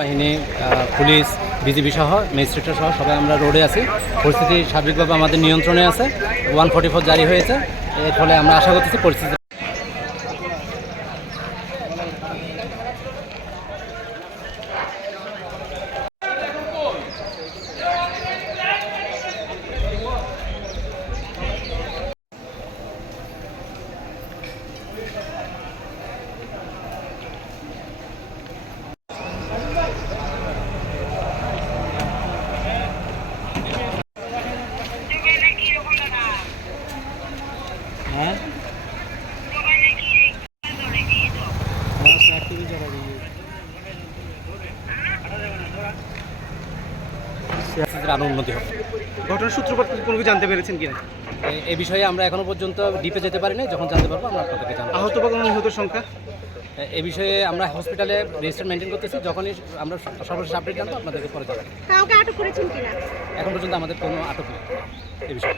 বাহিনী police, BGB সহ, ম্যাজিস্ট্রেটরা সহ সবাই আমরা রোডে আছি। পরিস্থিতি সার্বিকভাবে আমাদের নিয়ন্ত্রণে আছে। ওয়ান ফোর্টি ফোর জারি হয়েছে। এর ফলে আমরা আশা করতেছি পরিস্থিতি হ্যাঁ। আরও উন্নতি হবে ঘটনার সূত্রপাত কোনো কিছু জানতে পেরেছেন কিনা? এ- বিষয়ে আমরা এখনও পর্যন্ত ডিপে যেতে পারিনি যখন জানতে পারব আমরা আপনাদেরকে জানাব। আহত বা কোনো নিহত সংখ্যা? এ- বিষয়ে আমরা হসপিটালে রেজিস্টার মেনটেন করতেছি যখনই আমরা সর্বশেষ আপডেট জানব আপনাদেরকে পরে জানাব। কাউকে আটক করেছেন কিনা? এখন পর্যন্ত আমাদের কোনো আটক নেই এই বিষয়ে।